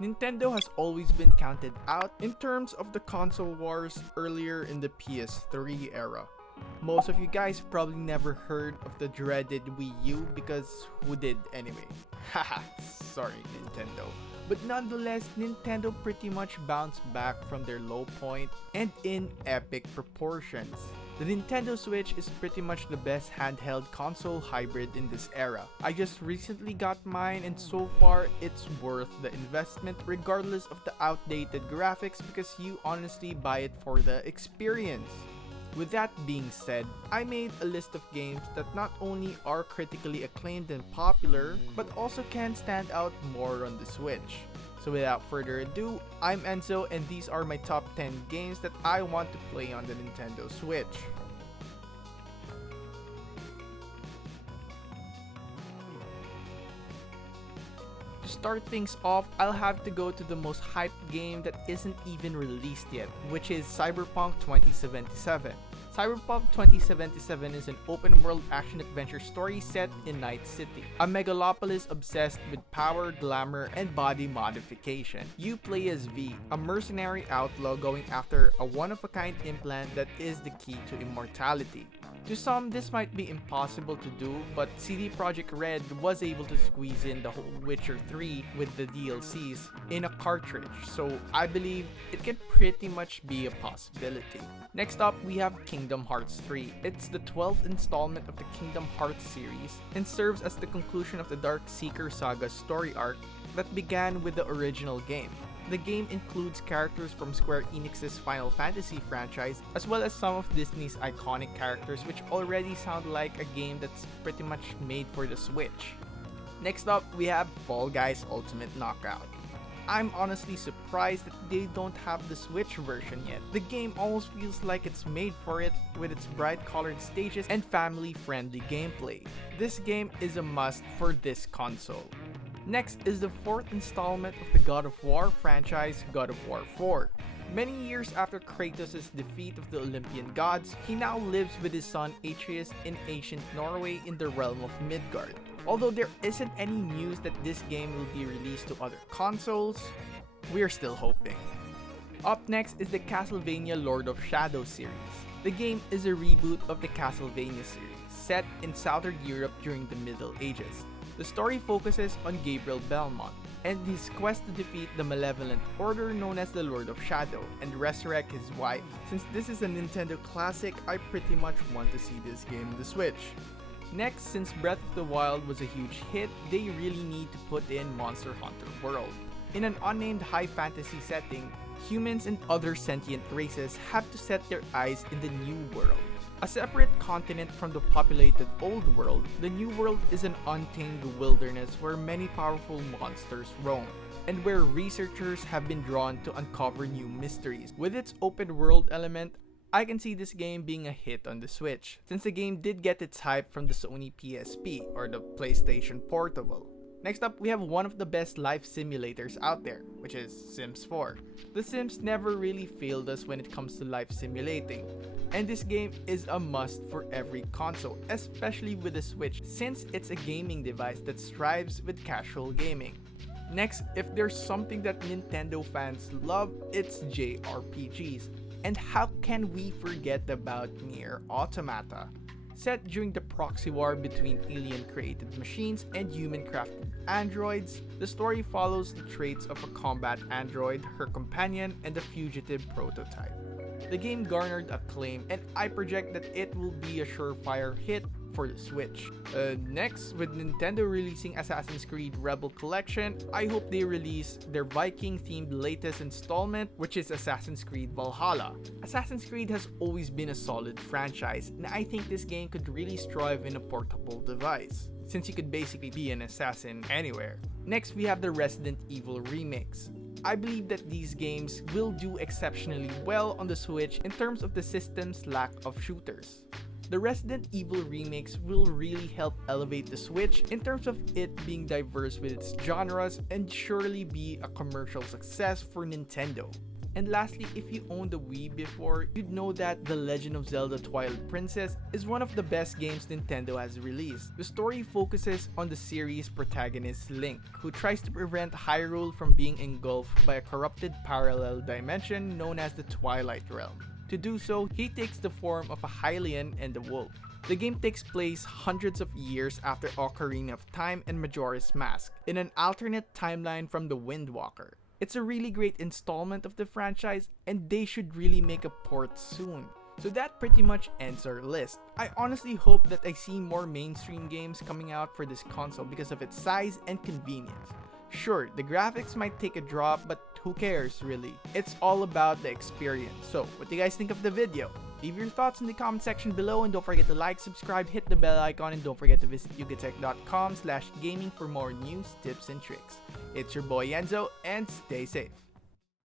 Nintendo has always been counted out in terms of the console wars earlier in the PS3 era. Most of you guys probably never heard of the dreaded Wii U because who did anyway? Haha, sorry Nintendo. But nonetheless, Nintendo pretty much bounced back from their low point and in epic proportions. The Nintendo Switch is pretty much the best handheld console hybrid in this era. I just recently got mine and so far it's worth the investment regardless of the outdated graphics because you honestly buy it for the experience. With that being said, I made a list of games that not only are critically acclaimed and popular, but also can stand out more on the Switch. So without further ado, I'm Enzo and these are my top 10 games that I want to play on the Nintendo Switch. To start things off, I'll have to go to the most hyped game that isn't even released yet, which is Cyberpunk 2077. Cyberpunk 2077 is an open-world action-adventure story set in Night City, a megalopolis obsessed with power, glamour, and body modification. You play as V, a mercenary outlaw going after a one-of-a-kind implant that is the key to immortality. To some, this might be impossible to do, but CD Projekt Red was able to squeeze in the whole Witcher 3 with the DLCs in a cartridge, so I believe it can pretty much be a possibility. Next up, we have Kingdom Hearts 3. It's the 12th installment of the Kingdom Hearts series and serves as the conclusion of the Dark Seeker Saga story arc that began with the original game. The game includes characters from Square Enix's Final Fantasy franchise, as well as some of Disney's iconic characters, which already sound like a game that's pretty much made for the Switch. Next up, we have Fall Guys Ultimate Knockout. I'm honestly surprised that they don't have the Switch version yet. The game almost feels like it's made for it with its bright colored stages and family-friendly gameplay. This game is a must for this console. Next is the 4th installment of the God of War franchise, God of War 4. Many years after Kratos' defeat of the Olympian gods, he now lives with his son Atreus in ancient Norway in the realm of Midgard. Although there isn't any news that this game will be released to other consoles, we're still hoping. Up next is the Castlevania Lord of Shadows series. The game is a reboot of the Castlevania series, set in Southern Europe during the Middle Ages. The story focuses on Gabriel Belmont and his quest to defeat the malevolent order known as the Lord of Shadow and resurrect his wife. Since this is a Nintendo classic, I pretty much want to see this game on the Switch. Next, since Breath of the Wild was a huge hit, they really need to put in Monster Hunter World. In an unnamed high fantasy setting, humans and other sentient races have to set their eyes in the New World. A separate continent from the populated Old World, the New World is an untamed wilderness where many powerful monsters roam, and where researchers have been drawn to uncover new mysteries. With its open world element, I can see this game being a hit on the Switch, since the game did get its hype from the Sony PSP, or the PlayStation Portable. Next up, we have one of the best life simulators out there, which is Sims 4. The Sims never really failed us when it comes to life simulating, and this game is a must for every console, especially with the Switch, since it's a gaming device that strives with casual gaming. Next, if there's something that Nintendo fans love, it's JRPGs. And how can we forget about Nier Automata? Set during the proxy war between alien-created machines and human-crafted androids, the story follows the traits of a combat android, her companion, and a fugitive prototype. The game garnered acclaim, and I project that it will be a surefire hit for the Switch. Next, with Nintendo releasing Assassin's Creed Rebel Collection, I hope they release their Viking-themed latest installment, which is Assassin's Creed VALHALLA. Assassin's Creed has always been a solid franchise, and I think this game could really strive in a portable device, since you could basically be an assassin anywhere. Next, we have the Resident Evil remakes. I believe that these games will do exceptionally well on the Switch in terms of the system's lack of shooters. The Resident Evil remakes will really help elevate the Switch in terms of it being diverse with its genres and surely be a commercial success for Nintendo. And lastly, if you owned the Wii before, you'd know that The Legend of Zelda Twilight Princess is one of the best games Nintendo has released. The story focuses on the series' protagonist Link, who tries to prevent Hyrule from being engulfed by a corrupted parallel dimension known as the Twilight Realm. To do so, he takes the form of a Hylian and a wolf. The game takes place hundreds of years after Ocarina of Time and Majora's Mask, in an alternate timeline from the Wind Walker. It's a really great installment of the franchise, and they should really make a port soon. So that pretty much ends our list. I honestly hope that I see more mainstream games coming out for this console because of its size and convenience. Sure, the graphics might take a drop, but who cares really? It's all about the experience. So, what do you guys think of the video? Leave your thoughts in the comment section below, and don't forget to like, subscribe, hit the bell icon, and don't forget to visit yugatech.com/gaming for more news, tips, and tricks. It's your boy Enzo, and stay safe.